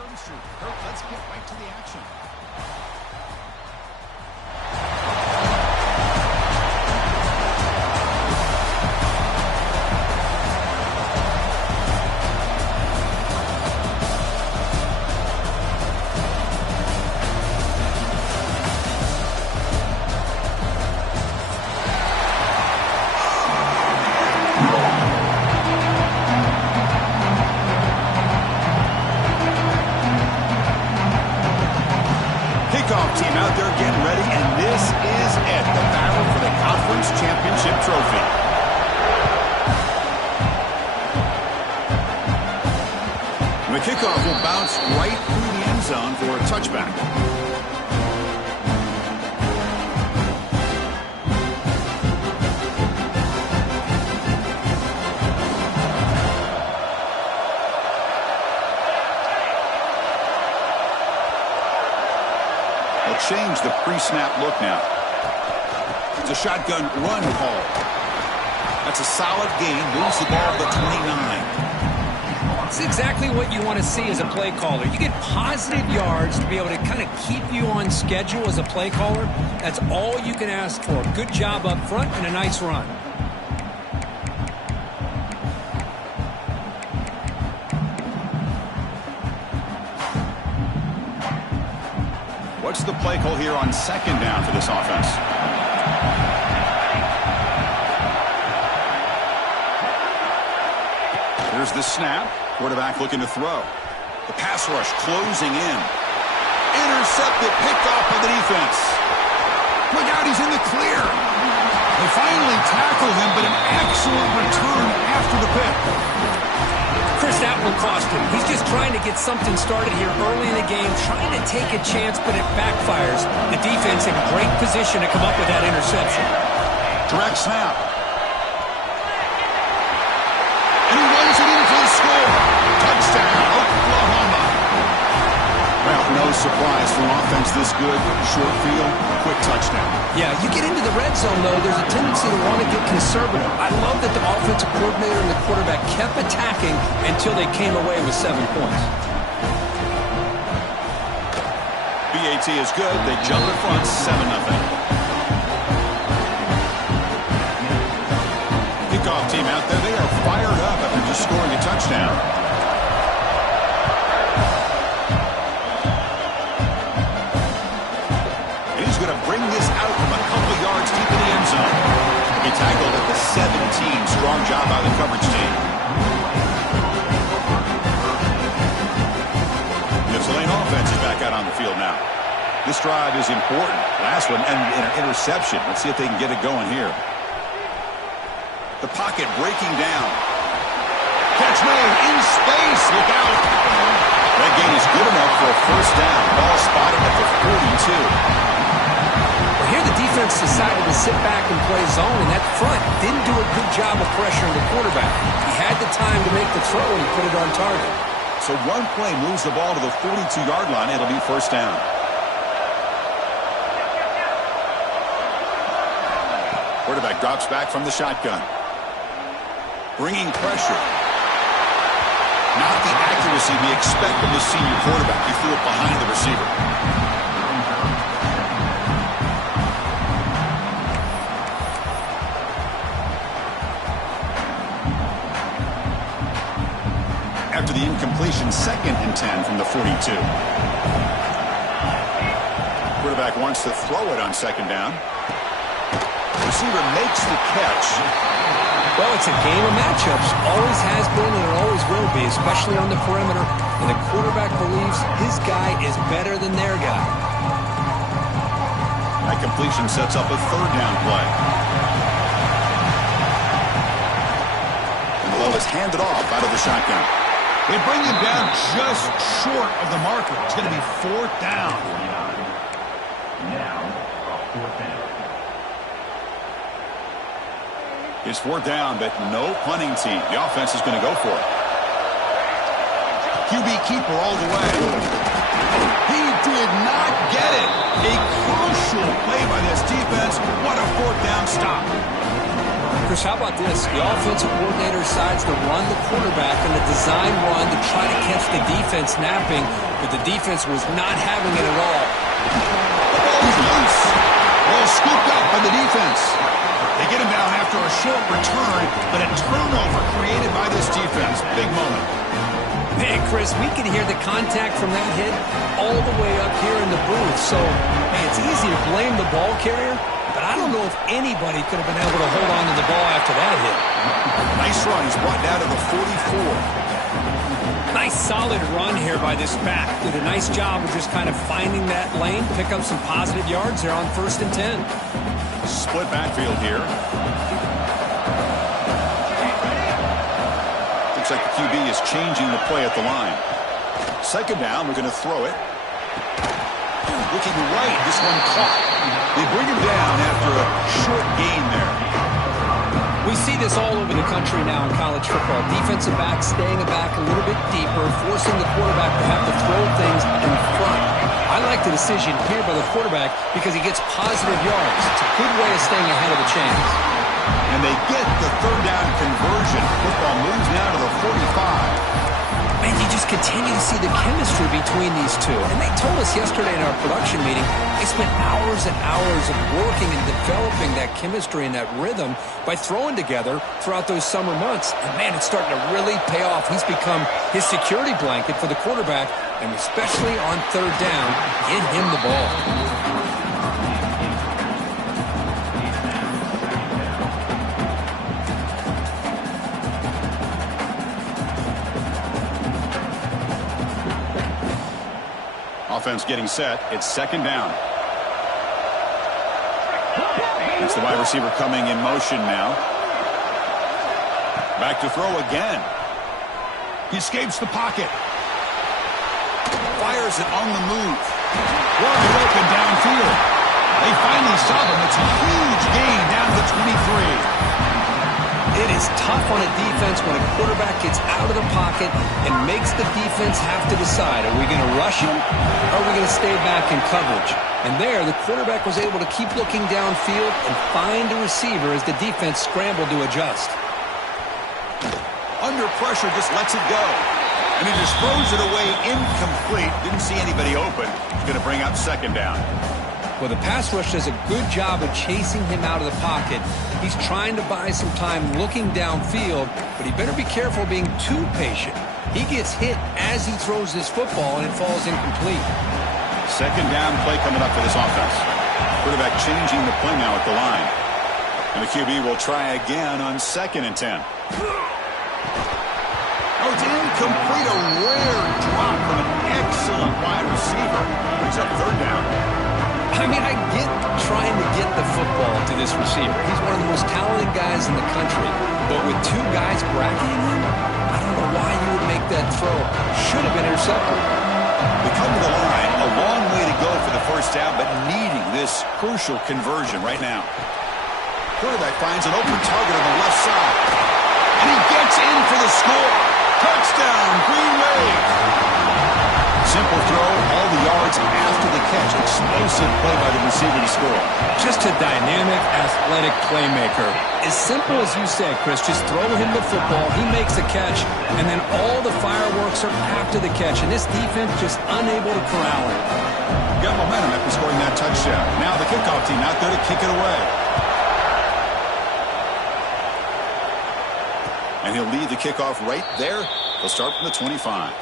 Let's get right to the action. Team out there getting ready, and this is it, the battle for the conference championship trophy. And the kickoff will bounce right through the end zone for a touchback. Change the pre-snap look now. It's a shotgun run call. That's a solid gain. Moves the ball to the 29. It's exactly what you want to see as a play caller. You get positive yards to be able to kind of keep you on schedule as a play caller. That's all you can ask for. Good job up front and a nice run. What's the play call here on second down for this offense? Here's the snap. Quarterback looking to throw. The pass rush closing in. Intercepted, picked off by the defense. Look out, he's in the clear. They finally tackle him, but an excellent return after the pick. Chris, that will cost him. He's just trying to get something started here early in the game, trying to take a chance, but it backfires. The defense in great position to come up with that interception. Direct snap. And he runs it in for the score. Touchdown, Oklahoma. Well, no surprise for an offense this good. Short field, quick touchdown. Yeah, you get into the red zone, though, there's a tendency to want to get conservative. I love that the offensive coordinator and the quarterback kept attacking until they came away with 7 points. BAT is good. They jump in front, 7-0. Kickoff team out there. They are fired up after just scoring a touchdown. And he's going to bring this out from a couple yards deep in the end zone. He tackled at the 17. Strong job by the coverage team. The Tulane offense is back out on the field now. This drive is important. Last one, and an interception. Let's see if they can get it going here. The pocket breaking down. Catch made in space. Look out. That gain is good enough for a first down. Ball spotted at the 42. Well, here the defense decided to sit back and play zone, and that front didn't do a good job of pressuring the quarterback. He had the time to make the throw, and he put it on target. So one play moves the ball to the 42-yard line. It'll be first down. Quarterback drops back from the shotgun. Bringing pressure. Not the accuracy we expect from the senior quarterback. He threw it behind the receiver. After the incompletion, 2nd and 10 from the 42. Quarterback wants to throw it on 2nd down. Receiver makes the catch. Well, it's a game of matchups. Always has been and it always will be, especially on the perimeter. And the quarterback believes his guy is better than their guy. That completion sets up a 3rd down play. And the ball is handed off out of the shotgun. They bring him down just short of the marker. It's going to be 4th down. Now, 4th down. It's 4th down, but no punting team. The offense is going to go for it. QB keeper all the way. He did not get it. A crucial play by this defense. What a 4th down stop. Chris, how about this? The offensive coordinator decides to run the quarterback in the design run to try to catch the defense napping. but the defense was not having it at all. The ball is loose. Ball scooped up by the defense. They get him down after a short return, but a turnover created by this defense. Big moment. Man, Chris, we can hear the contact from that hit all the way up here in the booth. So, hey, it's easy to blame the ball carrier, but I don't know if anybody could have been able to hold on to the ball after that hit. Nice run. He's brought down to the 44. Nice solid run here by this back. Did a nice job of just kind of finding that lane, pick up some positive yards there on 1st and 10. Split backfield here. Looks like the QB is changing the play at the line. 2nd down, we're going to throw it. Looking right, this one caught. They bring him down after a short gain there. We see this all over the country now in college football. Defensive backs staying back a little bit deeper, forcing the quarterback to have to throw things in front. I like the decision here by the quarterback because he gets positive yards. It's a good way of staying ahead of the chains. And they get the 3rd down conversion. Football moves now to the 45. Man, you just continue to see the chemistry between these two. And they told us yesterday in our production meeting, they spent hours and hours of working and developing that chemistry and that rhythm by throwing together throughout those summer months. And man, it's starting to really pay off. He's become his security blanket for the quarterback, and especially on 3rd down, get him the ball. Offense getting set. It's 2nd down. It's the wide receiver coming in motion now. Back to throw again. He escapes the pocket. Fires it on the move. Wide open downfield. They finally stop him. It's a huge gain down to the 23. It is tough on a defense when a quarterback gets out of the pocket and makes the defense have to decide, are we going to rush him or are we going to stay back in coverage? And there, the quarterback was able to keep looking downfield and find a receiver as the defense scrambled to adjust. Under pressure, just lets it go. And he just throws it away incomplete. Didn't see anybody open. He's going to bring up 2nd down. Well, the pass rush does a good job of chasing him out of the pocket. He's trying to buy some time looking downfield, but he better be careful being too patient. He gets hit as he throws this football, and it falls incomplete. 2nd down play coming up for this offense. Quarterback changing the play now at the line. And the QB will try again on 2nd and 10. Oh, it's incomplete. A rare drop from an excellent wide receiver. Brings up 3rd down. I mean, I get trying to get the football to this receiver. He's one of the most talented guys in the country. But with 2 guys bracketing him, I don't know why you would make that throw. Should have been intercepted. They come to the line. A long way to go for the 1st down, but needing this crucial conversion right now. Quarterback finds an open target on the left side. And he gets in for the score. Touchdown, Green Wave. Simple throw, all the yards after the catch. Explosive play by the receiver to score. Just a dynamic, athletic playmaker. As simple as you said, Chris, just throw him the football, he makes a catch, and then all the fireworks are after the catch, and this defense just unable to corral him. Got momentum after scoring that touchdown. Now the kickoff team out there to kick it away. And he'll lead the kickoff right there. They'll start from the 25.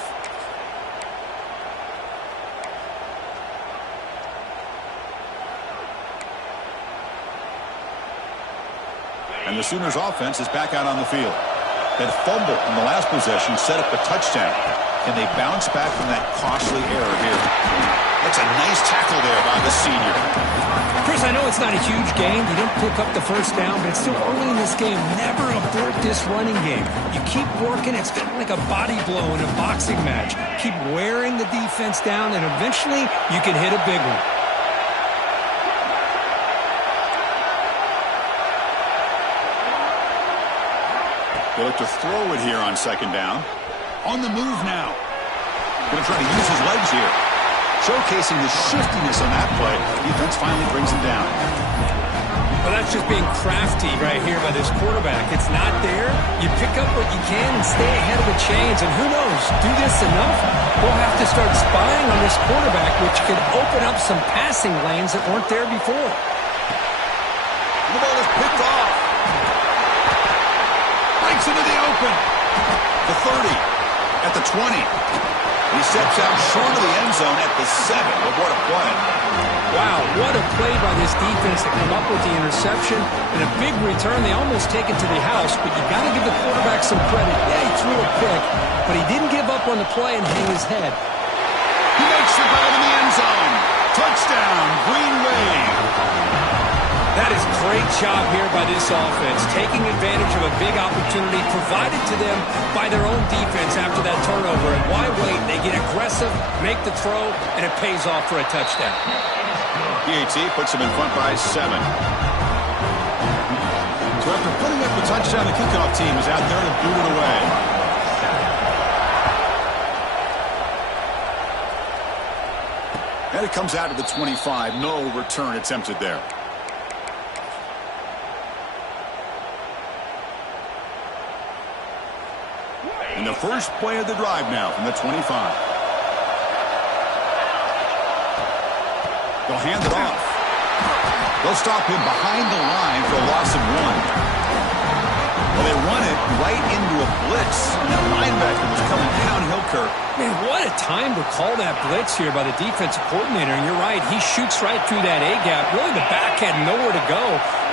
And the Sooners offense is back out on the field. That fumble in the last possession set up a touchdown. Can they bounce back from that costly error here? That's a nice tackle there by the senior. Chris, I know it's not a huge game. You didn't pick up the 1st down, but it's still early in this game. Never abort this running game. You keep working. It's kind of like a body blow in a boxing match. Keep wearing the defense down, and eventually you can hit a big one. They look to throw it here on 2nd down. On the move now. Going to try to use his legs here. Showcasing the shiftiness on that play. Defense finally brings him down. Well, that's just being crafty right here by this quarterback. It's not there. You pick up what you can and stay ahead of the chains. And who knows, do this enough, we'll have to start spying on this quarterback, which could open up some passing lanes that weren't there before. The ball is picked off. Breaks into the open. The 30, at the 20. He steps out short of the end zone at the 7. But what a play. Wow, what a play by this defense to come up with the interception and a big return. They almost take it to the house, but you got to give the quarterback some credit. Yeah, he threw a pick, but he didn't give up on the play and hang his head. He makes the grab in the end zone. Touchdown, Green Wave. That is great job here by this offense, taking advantage of a big opportunity provided to them by their own defense after that turnover. And why wait? They get aggressive, make the throw, and it pays off for a touchdown. PAT puts him in front by 7. So after putting up the touchdown, the kickoff team is out there to boot it away. And it comes out to the 25. No return attempted there. And the first play of the drive now from the 25. They'll hand it off. They'll stop him behind the line for a loss of 1. Well, they run it right into a blitz. And that linebacker was coming downhill, Kirk. Man, what a time to call that blitz here by the defensive coordinator. And you're right, he shoots right through that A-gap. Really, the back had nowhere to go.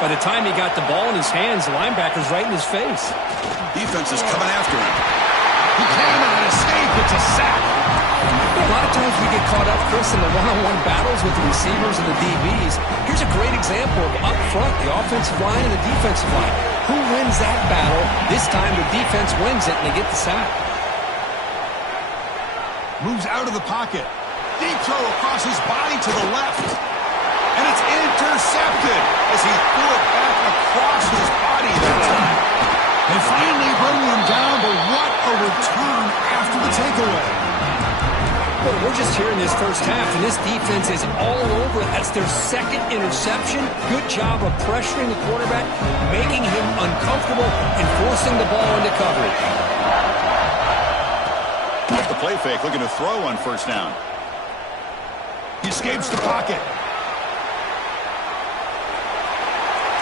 By the time he got the ball in his hands, the linebacker's right in his face. Defense is coming after him. He cannot escape. It's a sack. A lot of times we get caught up, Chris, in the one-on-one battles with the receivers and the DBs. Here's a great example of up front, the offensive line and the defensive line. Who wins that battle? This time the defense wins it, and they get the sack. Moves out of the pocket. Deep throw across his body to the left. And it's intercepted as he threw it back across his body that time. They finally bring him down, but what a return after the takeaway. Well, we're just here in this first half, and this defense is all over it. That's their second interception. Good job of pressuring the quarterback, making him uncomfortable, and forcing the ball into coverage. Off the play fake, looking to throw on first down. He escapes the pocket.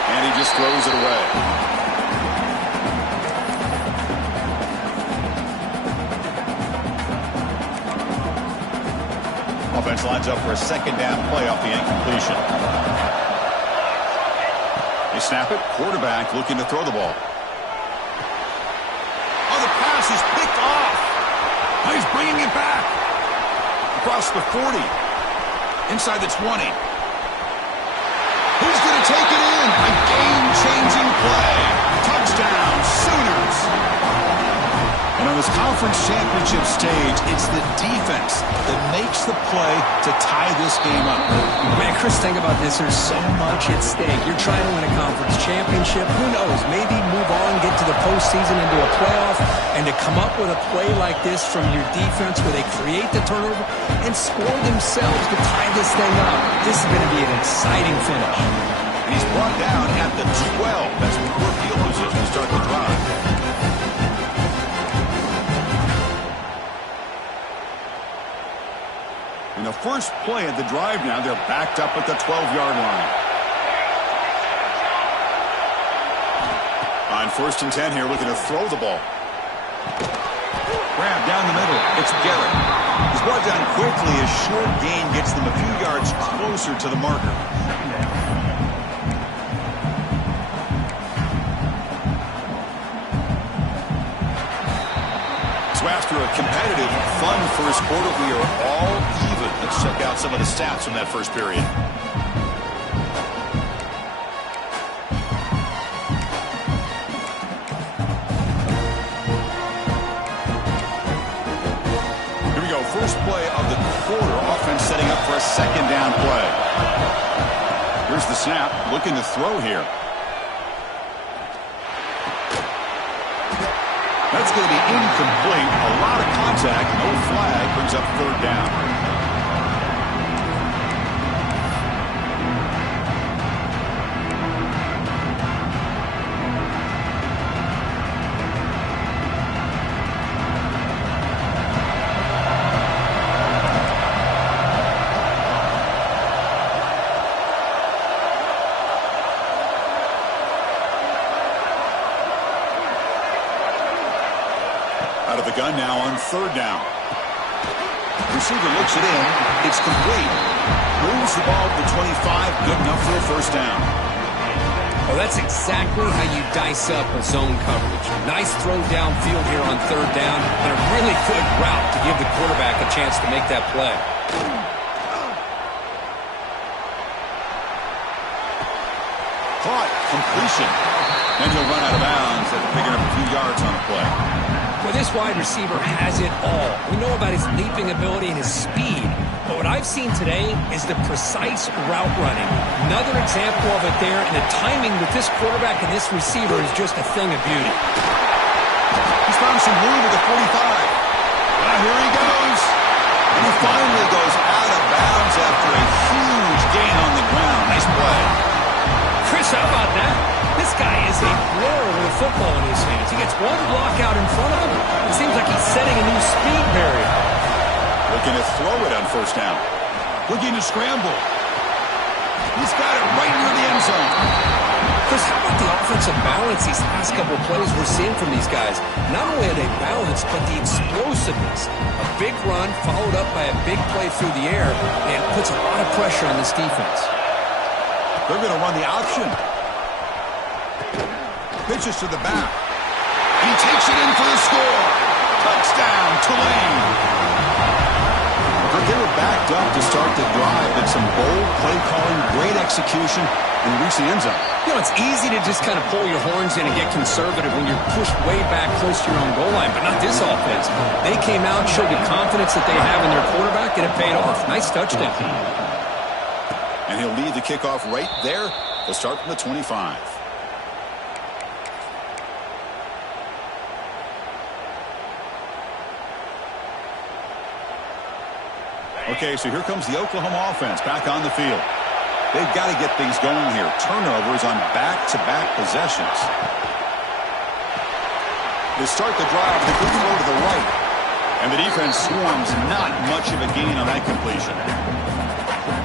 And he just throws it away. Offense lines up for a second down play off the incompletion. They snap it. Quarterback looking to throw the ball. Oh, the pass is picked off. Oh, he's bringing it back. Across the 40. Inside the 20. Who's going to take it in? A game-changing play. Touchdown, Sooners. And on this conference championship stage, it's the defense that makes the play to tie this game up. Man, Chris, think about this. There's so much at stake. You're trying to win a conference championship. Who knows? Maybe move on, get to the postseason, into a playoff, and to come up with a play like this from your defense where they create the turnover and score themselves to tie this thing up. This is going to be an exciting finish. And he's brought down at the 12. That's poor field position to start the drive. In the first play of the drive now, they're backed up at the 12-yard line. On first and 10 here, looking to throw the ball. Grab down the middle. It's Garrett. He's brought down quickly. A short gain gets them a few yards closer to the marker. So after a competitive, fun first quarter, we are all even. Let's check out some of the stats from that first period. Here we go. First play of the quarter. Offense setting up for a second down play. Here's the snap. Looking to throw here. That's going to be incomplete. A lot of contact. No flag. Brings up third down. run now on third down. Receiver looks it in. It's complete. Moves the ball to the 25. Good enough for a first down. Well, that's exactly how you dice up a zone coverage. Nice throw downfield here on third down, and a really good route to give the quarterback a chance to make that play. Caught. Completion. Then he'll run out of bounds after picking up a few yards on the play. Well, this wide receiver has it all. We know about his leaping ability and his speed. But what I've seen today is the precise route running. Another example of it there, and the timing with this quarterback and this receiver is just a thing of beauty. He's found some room at the 45. Well, here he goes. And he finally goes out of bounds after a huge gain on the ground. Nice play. Chris, how about that? This guy is a blur with a football in his hands. He gets one block out in front of him. It seems like he's setting a new speed barrier. Looking to throw it on first down. Looking to scramble. He's got it right near the end zone. Chris, how about the offensive balance these last couple of plays we're seeing from these guys? Not only are they balanced, but the explosiveness. A big run followed up by a big play through the air, and puts a lot of pressure on this defense. They're going to run the option. Pitches to the back. He takes it in for the score. Touchdown, Tulane. They were backed up to start the drive, but some bold play calling, great execution, and reach the end zone. You know, it's easy to just kind of pull your horns in and get conservative when you're pushed way back close to your own goal line, but not this offense. They came out, showed the confidence that they have in their quarterback, and it paid off. Nice touchdown. And he'll lead the kickoff right there. They'll start from the 25. Okay, so here comes the Oklahoma offense back on the field. They've got to get things going here. Turnovers on back-to-back possessions. They start the drive with a good throw to the right. And the defense swarms, not much of a gain on that completion.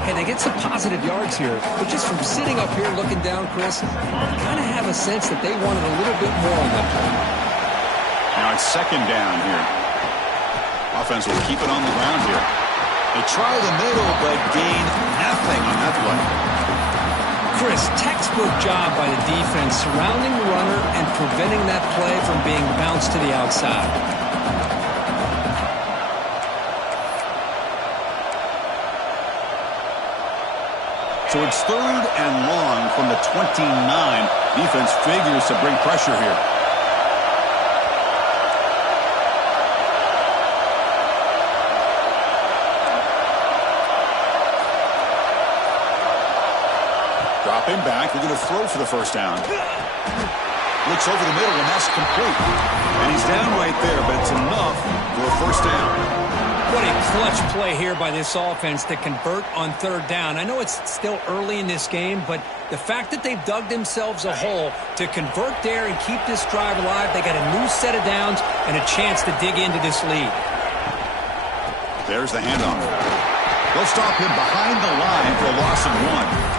Hey, they get some positive yards here, but just from sitting up here looking down, Chris, I kind of have a sense that they wanted a little bit more on that play. Now it's second down here. Offense will keep it on the ground here. They try the middle, but gain nothing on that play. Chris, textbook job by the defense surrounding the runner and preventing that play from being bounced to the outside. So it's third and long from the 29. Defense figures to bring pressure here. Dropping back, they're going to throw for the first down. Looks over the middle, and that's complete. And he's down right there, but it's enough for a first down. What a clutch play here by this offense to convert on third down. I know it's still early in this game, but the fact that they've dug themselves a hole to convert there and keep this drive alive, they got a new set of downs and a chance to dig into this lead. There's the handoff. They'll stop him behind the line for a loss of 1.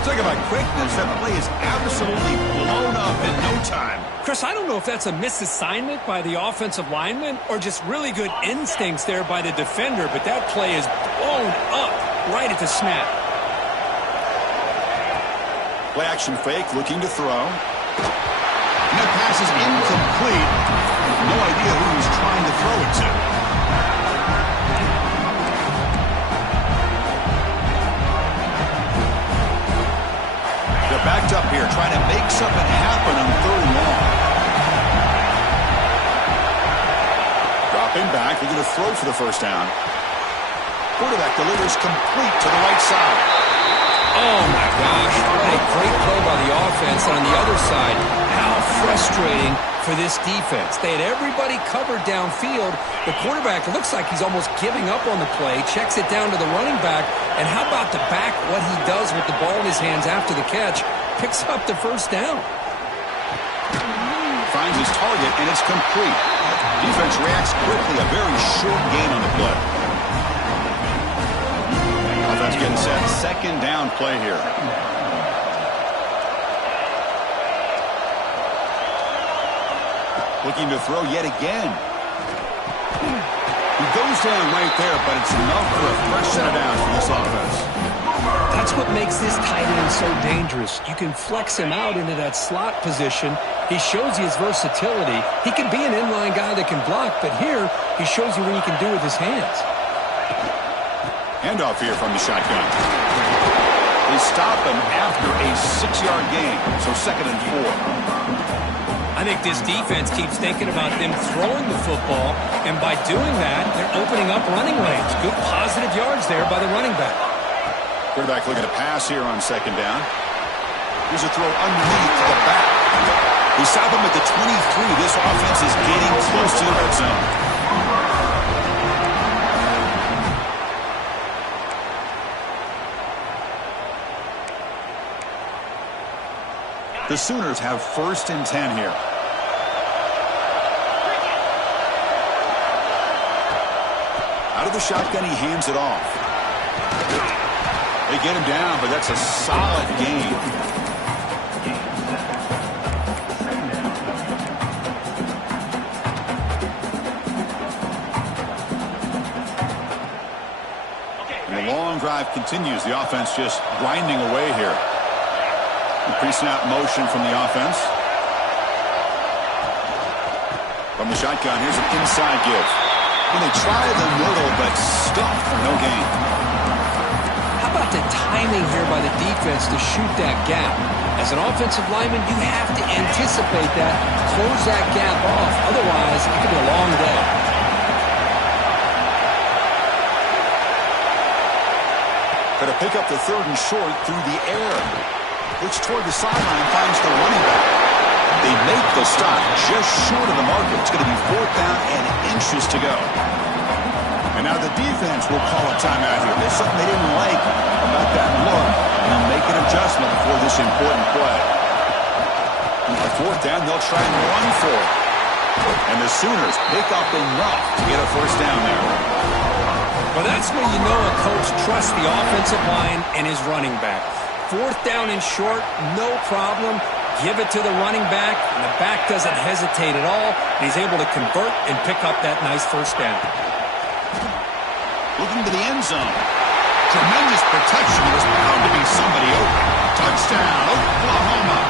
Talk about quickness. That play is absolutely blown up in no time. Chris, I don't know if that's a misassignment by the offensive lineman or just really good instincts there by the defender, but that play is blown up right at the snap. Play action fake, looking to throw. And that pass is incomplete. No idea who he's trying to throw it to. Backed up here, trying to make something happen on third and long. Dropping back, they're going to throw for the first down. Quarterback delivers complete to the right side. Oh, my gosh. What a great play by the offense. And on the other side, how frustrating for this defense. They had everybody covered downfield. The quarterback looks like he's almost giving up on the play, checks it down to the running back, and how about the back, what he does with the ball in his hands after the catch, picks up the first down. Finds his target, and it's complete. Defense reacts quickly, a very short gain on the play. Offense getting set, second down play here. Looking to throw yet again. He goes down right there, but it's enough for a fresh set of downs for this offense. That's what makes this tight end so dangerous. You can flex him out into that slot position. He shows you his versatility. He can be an inline guy that can block, but here he shows you what he can do with his hands. Handoff here from the shotgun. They stop him after a 6-yard gain, so 2nd and 4. I think this defense keeps thinking about them throwing the football, and by doing that, they're opening up running lanes. Good positive yards there by the running back. Quarterback looking to pass here on 2nd down. Here's a throw underneath to the back. They stop him at the 23. This offense is getting close to the red zone. The Sooners have 1st and 10 here. Out of the shotgun, he hands it off. They get him down, but that's a solid gain. And the long drive continues. The offense just grinding away here. Pre-snap motion from the offense. From the shotgun, here's an inside give. And they try the middle, but stuffed for no gain. How about the timing here by the defense to shoot that gap? As an offensive lineman, you have to anticipate that, close that gap off. Otherwise, it could be a long day. Going to pick up the 3rd and short through the air. Which toward the sideline finds the running back. They make the stop just short of the marker. It's going to be 4th down and inches to go. And now the defense will call a timeout here. There's something they didn't like about that look. And they'll make an adjustment for this important play. At 4th down, they'll try and run for it. And the Sooners pick up enough to get a 1st down there. Well, that's where you know a coach trusts the offensive line and his running back. 4th down and short, no problem. Give it to the running back, and the back doesn't hesitate at all. He's able to convert and pick up that nice 1st down. Looking to the end zone. Tremendous protection. There was bound to be somebody open. Touchdown, Oklahoma.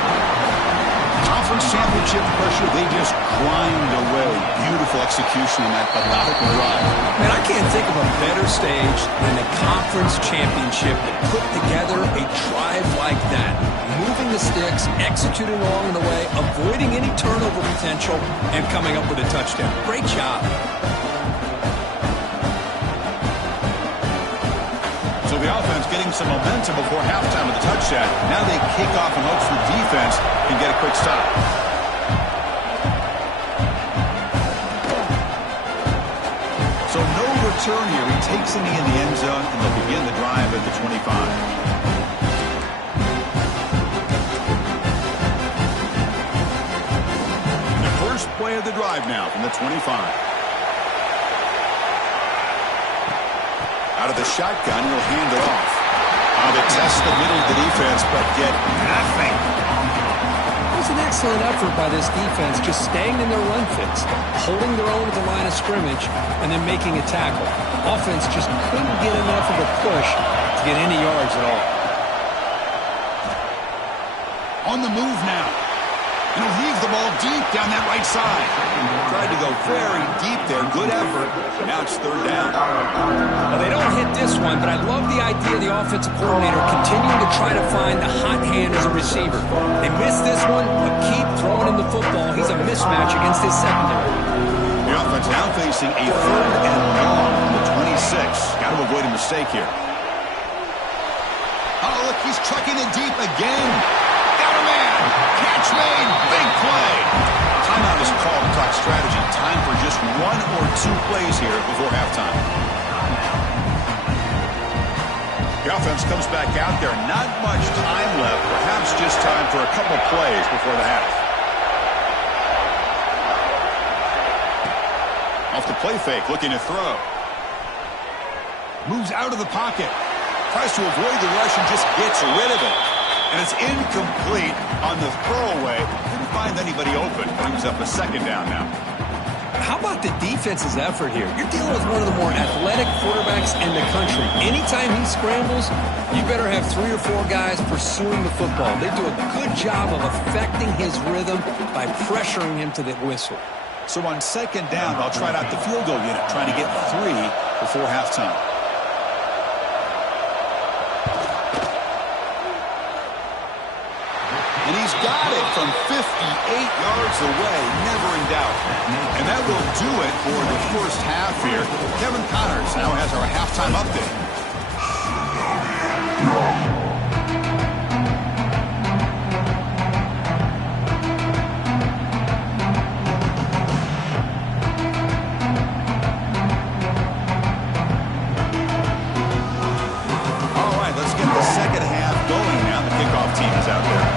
Conference championship pressure, they just grind away. Beautiful execution on that methodical drive. Man, I can't think of a better stage than the conference championship to put together a drive like that. Moving the sticks, executing along the way, avoiding any turnover potential, and coming up with a touchdown. Great job. So the offense getting some momentum before halftime with the touchdown. Now they kick off and hopes the defense can get a quick stop. So no return here. He takes it in the end zone, and they'll begin the drive at the 25. The first play of the drive now from the 25. Out of the shotgun, he'll hand it off. They test the middle of the defense, but get nothing. It was an excellent effort by this defense, just staying in their run fits, holding their own at the line of scrimmage, and then making a tackle. Offense just couldn't get enough of a push to get any yards at all. On the move now. And he'll leave the ball deep down that right side. Tried to go very deep there. Good effort. Now it's 3rd down. Well, they don't hit this one, but I love the idea of the offensive coordinator continuing to try to find the hot hand as a receiver. They missed this one, but keep throwing him the football. He's a mismatch against his secondary. The offense now facing a 3rd and long from the 26. Got to avoid a mistake here. Oh, look, he's trucking it deep again. Got a man. Catch made. Big play. Timeout is called to talk strategy. Time for just 1 or 2 plays here before halftime. The offense comes back out there. Not much time left. Perhaps just time for a couple plays before the half. Off the play fake, looking to throw. Moves out of the pocket. Tries to avoid the rush and just gets rid of it. And it's incomplete on the throwaway. Didn't find anybody open. Brings up a 2nd down now. How about the defense's effort here? You're dealing with one of the more athletic quarterbacks in the country. Anytime he scrambles, you better have 3 or 4 guys pursuing the football. They do a good job of affecting his rhythm by pressuring him to the whistle. So on second down, I'll try out the field goal unit, trying to get 3 before halftime. And he's got it from 58 yards away, never in doubt. And that will do it for the first half here. Kevin Connors now has our halftime update. All right, let's get the second half going now. The kickoff team is out there.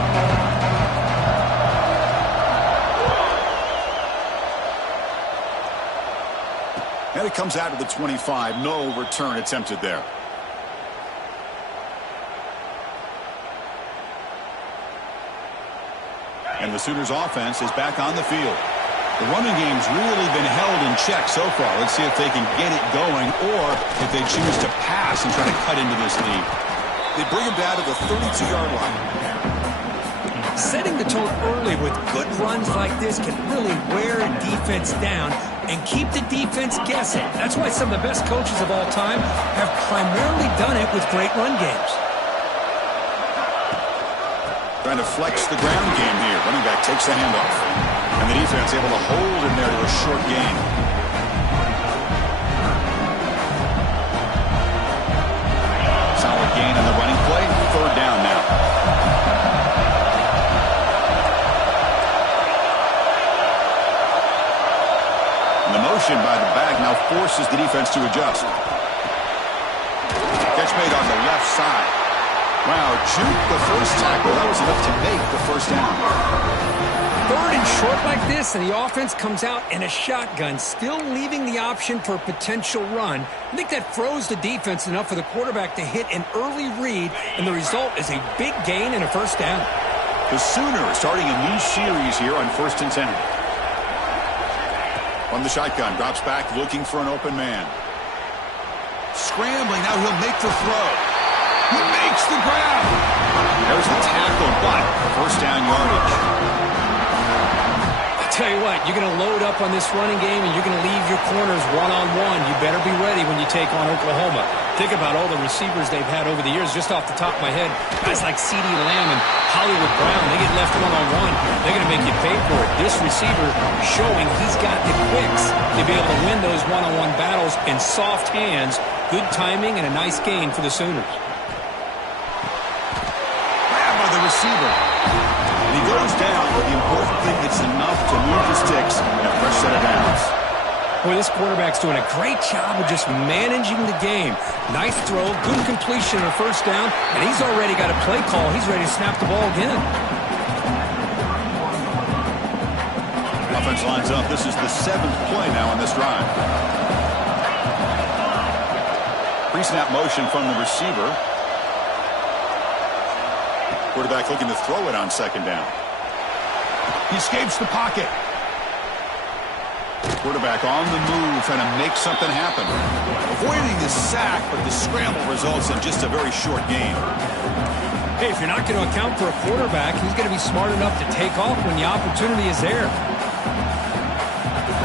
And it comes out to the 25. No return attempted there. And the Sooners offense is back on the field. The running game's really been held in check so far. Let's see if they can get it going or if they choose to pass and try to cut into this lead. They bring him down to the 32-yard line. Setting the tone early with good runs like this can really wear a defense down and keep the defense guessing. That's why some of the best coaches of all time have primarily done it with great run games. Trying to flex the ground game here. Running back takes the handoff. And the defense able to hold him there to a short gain. Solid gain on the running play. Third down now. The motion by the back now forces the defense to adjust. Catch made on the left side. Wow, juke the first tackle. That was enough to make the first down. Third and short like this, and the offense comes out in a shotgun, still leaving the option for a potential run. I think that froze the defense enough for the quarterback to hit an early read, and the result is a big gain and a first down. The Sooners starting a new series here on 1st and 10. From the shotgun, drops back looking for an open man. Scrambling, now he'll make the throw. He makes the grab. There's the tackle, but first down yardage. Tell you what, you're going to load up on this running game and you're going to leave your corners one-on-one. You better be ready when you take on Oklahoma. Think about all the receivers they've had over the years. Just off the top of my head, guys like CeeDee Lamb and Hollywood Brown, they get left one-on-one. They're going to make you pay for it. This receiver showing he's got the quicks to be able to win those one-on-one battles in soft hands. Good timing and a nice gain for the Sooners. Grab by the receiver. And he goes down, but the important thing, it's enough to move the sticks and a fresh set of downs. Boy, this quarterback's doing a great job of just managing the game. Nice throw, good completion on a first down, and he's already got a play call. He's ready to snap the ball again. Offense lines up. This is the 7th play now on this drive. Pre-snap motion from the receiver. Quarterback looking to throw it on second down. He escapes the pocket. Quarterback on the move, trying to make something happen. Avoiding the sack, but the scramble results in just a very short game. Hey, if you're not going to account for a quarterback, he's going to be smart enough to take off when the opportunity is there.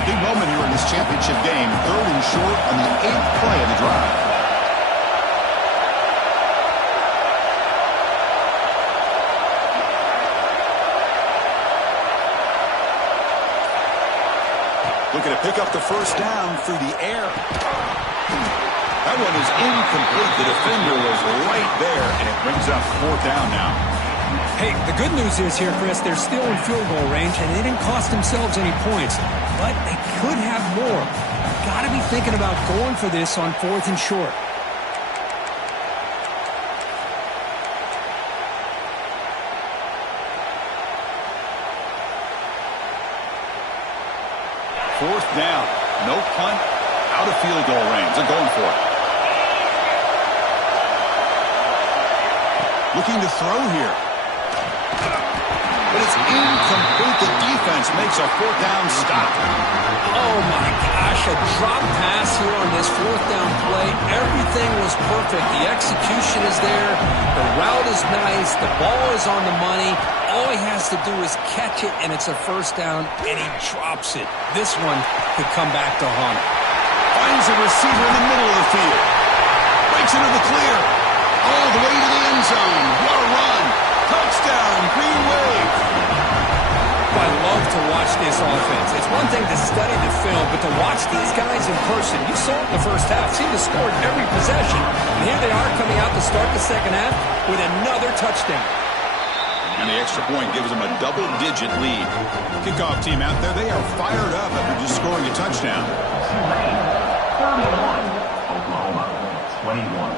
Big moment here in this championship game. 3rd and short on the 8th play of the drive. Looking to pick up the first down through the air. That one is incomplete. The defender was right there, and it brings up 4th down now. Hey, the good news is here, Chris, they're still in field goal range, and they didn't cost themselves any points. But they could have more. Got to be thinking about going for this on 4th and short. Fourth down. No punt. Out of field goal range. They're going for it. Looking to throw here. but it's incomplete. The defense makes a fourth down stop. Oh, my gosh, a drop pass here on this fourth down play. Everything was perfect. The execution is there. The route is nice. The ball is on the money. All he has to do is catch it, and it's a first down, and he drops it. This one could come back to haunt him. Finds a receiver in the middle of the field. Breaks into the clear. All the way to the end zone. What a run. Touchdown, Green Wave. I love to watch this offense. It's one thing to study the film, but to watch these guys in person, you saw it in the first half, seemed to score every possession. And here they are coming out to start the second half with another touchdown. And the extra point gives them a double-digit lead. Kickoff team out there, they are fired up after just scoring a touchdown. 31, Oklahoma, 21.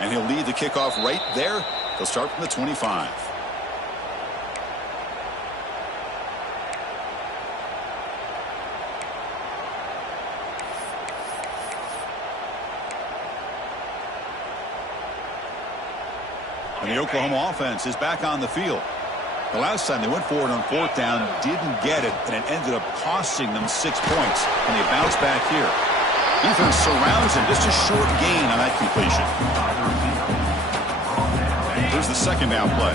And he'll lead the kickoff right there. They'll start from the 25. And the Oklahoma offense is back on the field. The last time they went forward on fourth down, didn't get it, and it ended up costing them 6 points. And they bounced back here. Defense surrounds him. Just a short gain on that completion. Here's the second down play.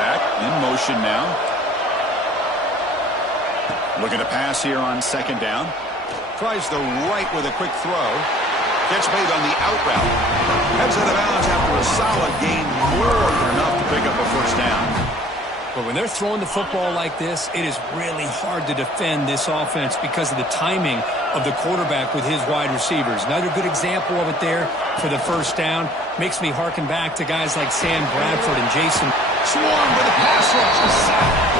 Back in motion now. Looking to pass here on second down. Tries the right with a quick throw. Catch made on the out route. Heads out of bounds after a solid gain, more than enough to pick up a first down. But when they're throwing the football like this, it is really hard to defend this offense because of the timing of the quarterback with his wide receivers. Another good example of it there for the first down. Makes me harken back to guys like Sam Bradford and Jason. Swarm with a pass rush.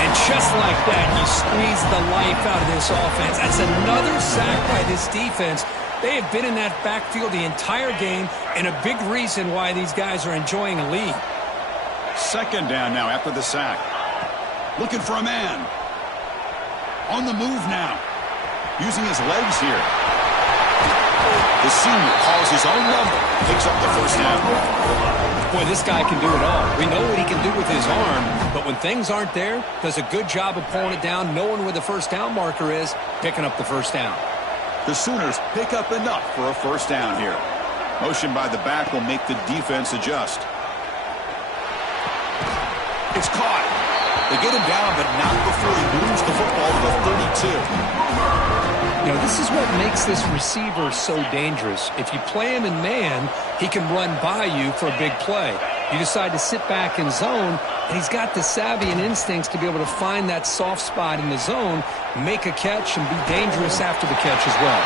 And just like that, you squeeze the life out of this offense. That's another sack by this defense. They have been in that backfield the entire game, and a big reason why these guys are enjoying a lead. Second down now after the sack. Looking for a man. On the move now. Using his legs here. The senior calls his own number. Picks up the first down. Boy, this guy can do it all. We know what he can do with his arm, but when things aren't there, does a good job of pulling it down, knowing where the first down marker is, picking up the first down. The Sooners pick up enough for a first down here. Motion by the back will make the defense adjust. It's caught. They get him down, but not before he moves the football to the 32. You know, this is what makes this receiver so dangerous. If you play him in man, he can run by you for a big play. You decide to sit back in zone, and he's got the savvy and instincts to be able to find that soft spot in the zone, make a catch, and be dangerous after the catch as well.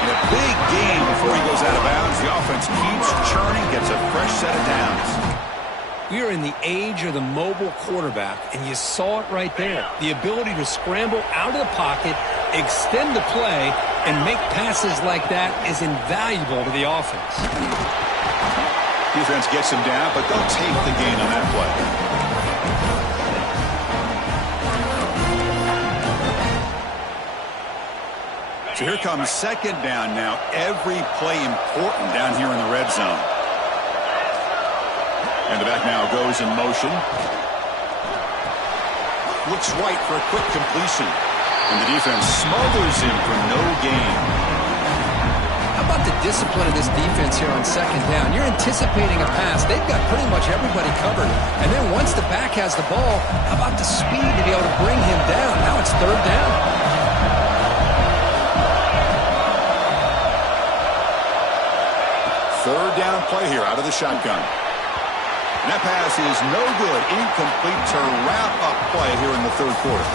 In a big game before he goes out of bounds, the offense keeps churning, gets a fresh set of downs. We are in the age of the mobile quarterback, and you saw it right there. The ability to scramble out of the pocket, extend the play, and make passes like that is invaluable to the offense. Defense gets him down, but they'll take the gain on that play. So here comes second down now. Every play important down here in the red zone. And the back now goes in motion. Looks right for a quick completion. And the defense smothers him for no gain. How about the discipline of this defense here on second down? You're anticipating a pass. They've got pretty much everybody covered. And then once the back has the ball, how about the speed to be able to bring him down? Now it's third down. Third down play here out of the shotgun. And that pass is no good. Incomplete to wrap up play here in the third quarter.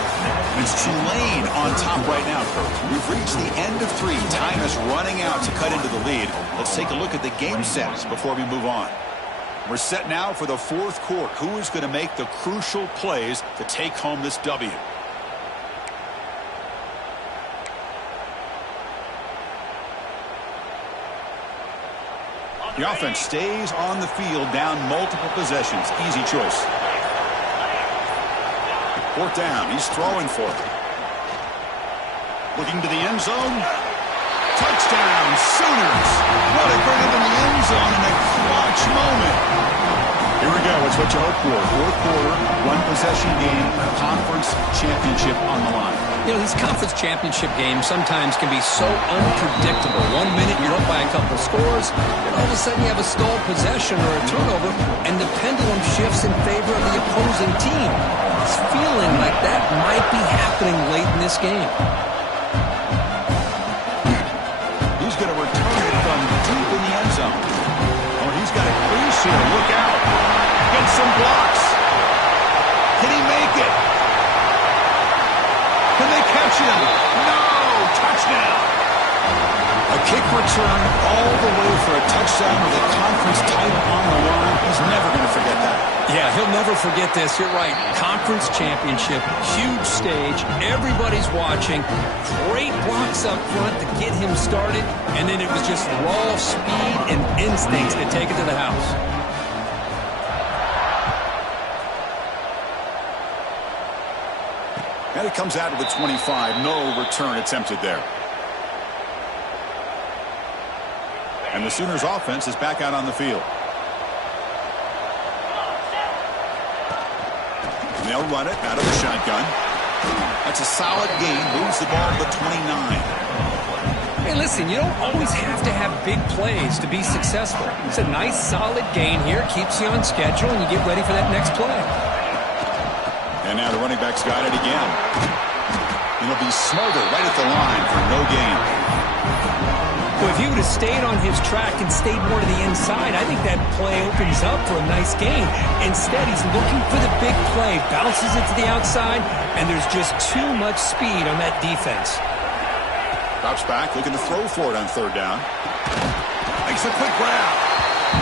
And it's Tulane on top right now, Kurt. We've reached the end of 3. Time is running out to cut into the lead. Let's take a look at the game sets before we move on. We're set now for the fourth quarter. Who is going to make the crucial plays to take home this W? The offense stays on the field, down multiple possessions. Easy choice. Fourth down. He's throwing for it. Looking to the end zone. Touchdown, Sooners. What a bring him in the end zone in a clutch moment. Here we go. It's what you hope for. Fourth quarter, one-possession game, conference championship on the line. You know, these conference championship games sometimes can be so unpredictable. 1 minute you're up by a couple scores, and all of a sudden you have a stalled possession or a turnover, and the pendulum shifts in favor of the opposing team. It's feeling like that might be happening late in this game. He's going to return it from deep in the end zone. Oh, he's got a crease here. Look out. Gets some blocks. Can he make it? Can they catch him? No! Touchdown! A kick return all the way for a touchdown with a conference title on the line. He's never going to forget that. Yeah, he'll never forget this. You're right. Conference championship, huge stage. Everybody's watching. Great blocks up front to get him started. And then it was just raw speed and instincts to take it to the house. And it comes out of the 25. No return attempted there. And the Sooners offense is back out on the field. And they'll run it out of the shotgun. That's a solid gain. Moves the ball to the 29. Hey, listen, you don't always have to have big plays to be successful. It's a nice, solid gain here. Keeps you on schedule, and you get ready for that next play. And now the running back's got it again. It'll be Smother right at the line for no gain. Well, if he would have stayed on his track and stayed more to the inside, I think that play opens up for a nice gain. Instead, he's looking for the big play, bounces it to the outside, and there's just too much speed on that defense. Drops back, looking to throw for it on third down. Makes a quick grab.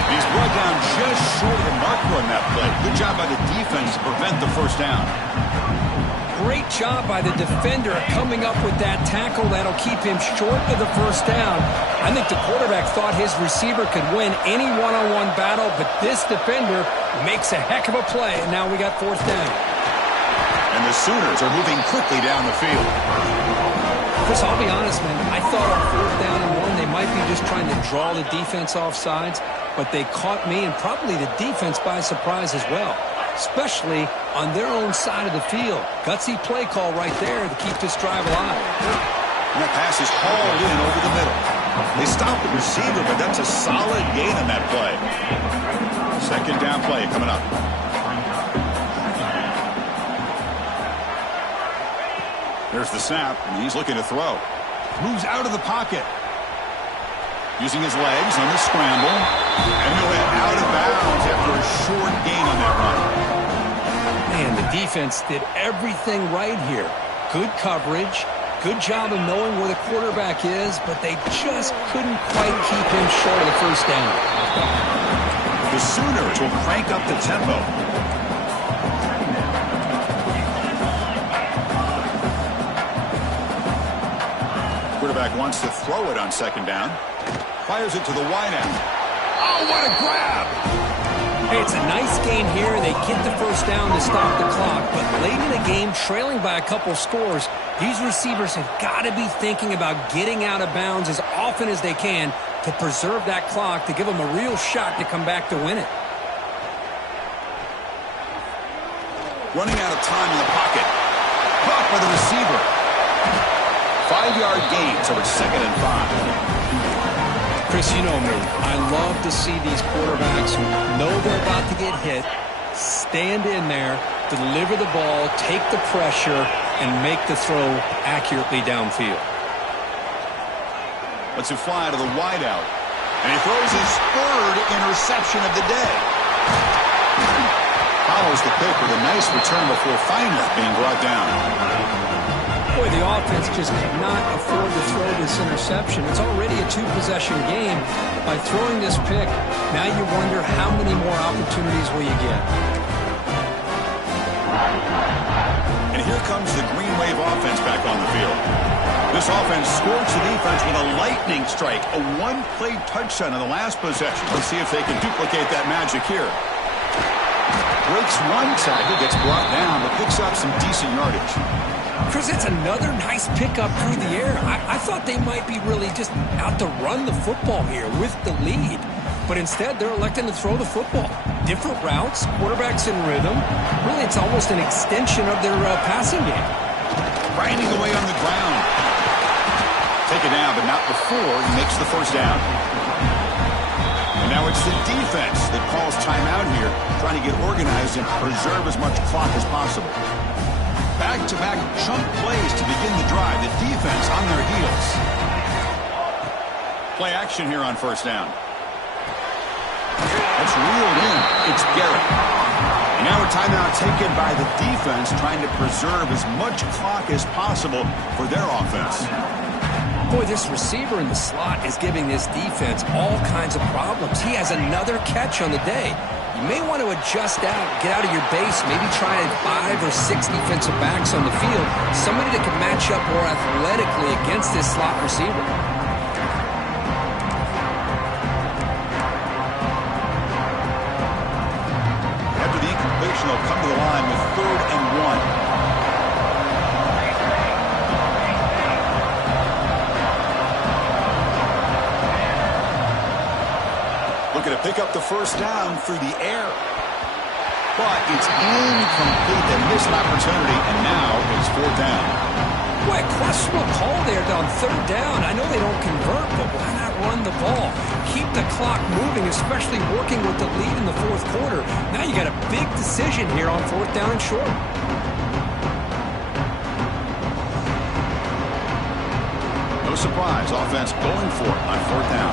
He's brought down just short of the marker on that play. Good job by the defense to prevent the first down. Great job by the defender coming up with that tackle that'll keep him short of the first down. I think the quarterback thought his receiver could win any one-on-one battle, but this defender makes a heck of a play, and now we got fourth down. And the Sooners are moving quickly down the field. Chris, I'll be honest, man. I thought on fourth down and one, they might be just trying to draw the defense off sides, but they caught me and probably the defense by surprise as well, especially on their own side of the field. Gutsy play call right there to keep this drive alive. And that pass is hauled in over the middle. They stopped the receiver, but that's a solid gain on that play. Second down play coming up. There's the snap, and he's looking to throw. Moves out of the pocket. Using his legs on the scramble. And he'll head out of bounds after a short gain on that run. Man, the defense did everything right here. Good coverage. Good job of knowing where the quarterback is, but they just couldn't quite keep him short of the first down. The Sooners will crank up the tempo. Quarterback wants to throw it on second down. Fires it to the wideout. Oh, what a grab! Hey, it's a nice gain here. They get the first down to stop the clock, but late in the game, trailing by a couple scores, these receivers have got to be thinking about getting out of bounds as often as they can to preserve that clock, to give them a real shot to come back to win it. Running out of time in the pocket. Caught by the receiver. 5-yard gain, so it's 2nd and 5. Chris, you know me. I love to see these quarterbacks who know they're about to get hit, stand in there, deliver the ball, take the pressure, and make the throw accurately downfield. Lets it fly to the wideout. And he throws his third interception of the day. Follows the pick with a nice return before finally being brought down. Boy, the offense just cannot afford to throw this interception. It's already a two-possession game. By throwing this pick, now you wonder how many more opportunities will you get. And here comes the Green Wave offense back on the field. This offense scorched the defense with a lightning strike, a one-play touchdown in the last possession. Let's see if they can duplicate that magic here. Breaks one tackle, gets brought down, but picks up some decent yardage. Chris, Guys, that's another nice pickup through the air. I thought they might be really just out to run the football here with the lead. But instead, they're electing to throw the football. Different routes, quarterbacks in rhythm. Really, it's almost an extension of their passing game. Grinding away on the ground. Take it down, but not before he makes the first down. And now it's the defense that calls timeout here, trying to get organized and preserve as much clock as possible. Back-to-back chunk plays to begin the drive. The defense on their heels. Play action here on first down. That's reeled in. It's Garrett. And now a timeout taken by the defense, trying to preserve as much clock as possible for their offense. Boy, this receiver in the slot is giving this defense all kinds of problems. He has another catch on the day. You may want to adjust out, get out of your base, maybe try 5 or 6 defensive backs on the field, somebody that can match up more athletically against this slot receiver. After the incompletion, they'll come to the line with 3rd and 1. Looking to pick up the first down through the air. But it's incomplete. They missed an opportunity, and now it's 4th down. Boy, a questionable call there on 3rd down. I know they don't convert, but why not run the ball? Keep the clock moving, especially working with the lead in the 4th quarter. Now you got a big decision here on 4th down and short. No surprise, offense going for it on 4th down.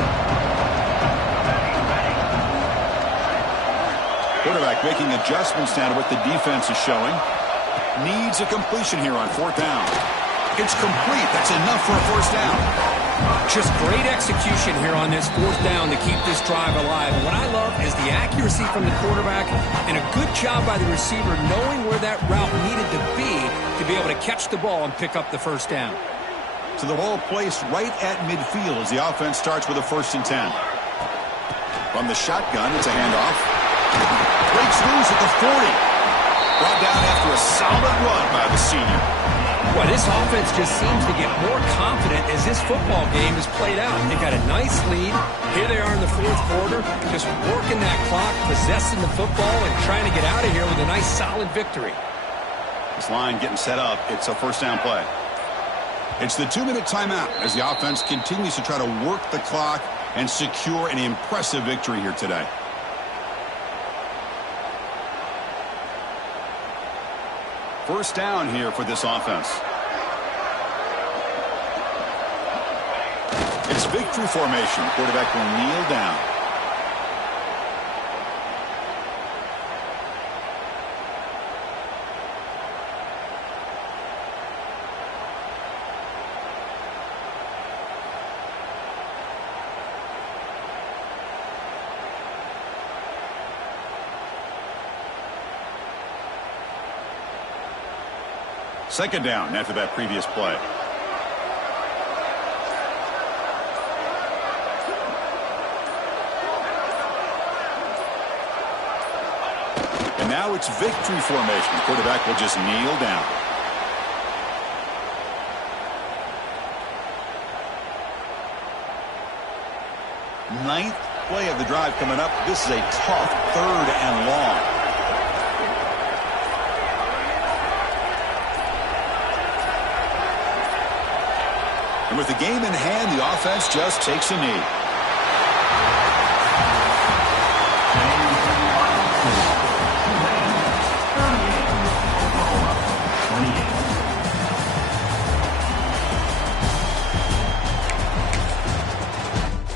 Quarterback making adjustments down to what the defense is showing. Needs a completion here on 4th down. It's complete. That's enough for a first down. Just great execution here on this 4th down to keep this drive alive. And what I love is the accuracy from the quarterback and a good job by the receiver knowing where that route needed to be able to catch the ball and pick up the first down. So the ball placed right at midfield as the offense starts with a 1st and 10. From the shotgun, it's a handoff. Breaks loose at the 40. Brought down after a solid run by the senior. Well, this offense just seems to get more confident as this football game is played out. They got a nice lead. Here they are in the 4th quarter, just working that clock, possessing the football, and trying to get out of here with a nice, solid victory. This line getting set up. It's a first down play. It's the 2-minute timeout as the offense continues to try to work the clock and secure an impressive victory here today. First down here for this offense. It's victory formation. The quarterback will kneel down. Second down after that previous play. And now it's victory formation. The quarterback will just kneel down. Ninth play of the drive coming up. This is a tough 3rd and long. And with the game in hand, the offense just takes a knee.